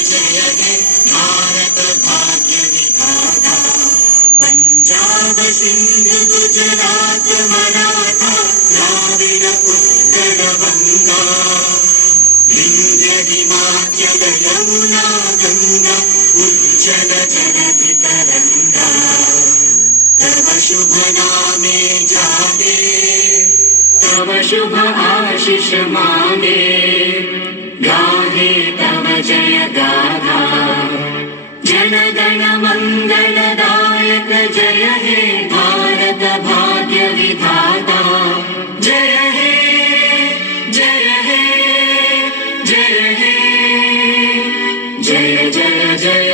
जय हे भारत भाग्य विधाता। पंजाब सिंध गुजरात मराठा द्राविड उत्कल बंगा, विंध्य हिमाचल यमुना गंगा उज्जल जलधि तरंगा। तव शुभ नामे जागे, तव शुभ आशीष मांगे, गाहे तव जय गाथा। जन गण मंगलदायक जय हे भारत भाग्य विधाता। जय हे जय हे जय हे जय जय जय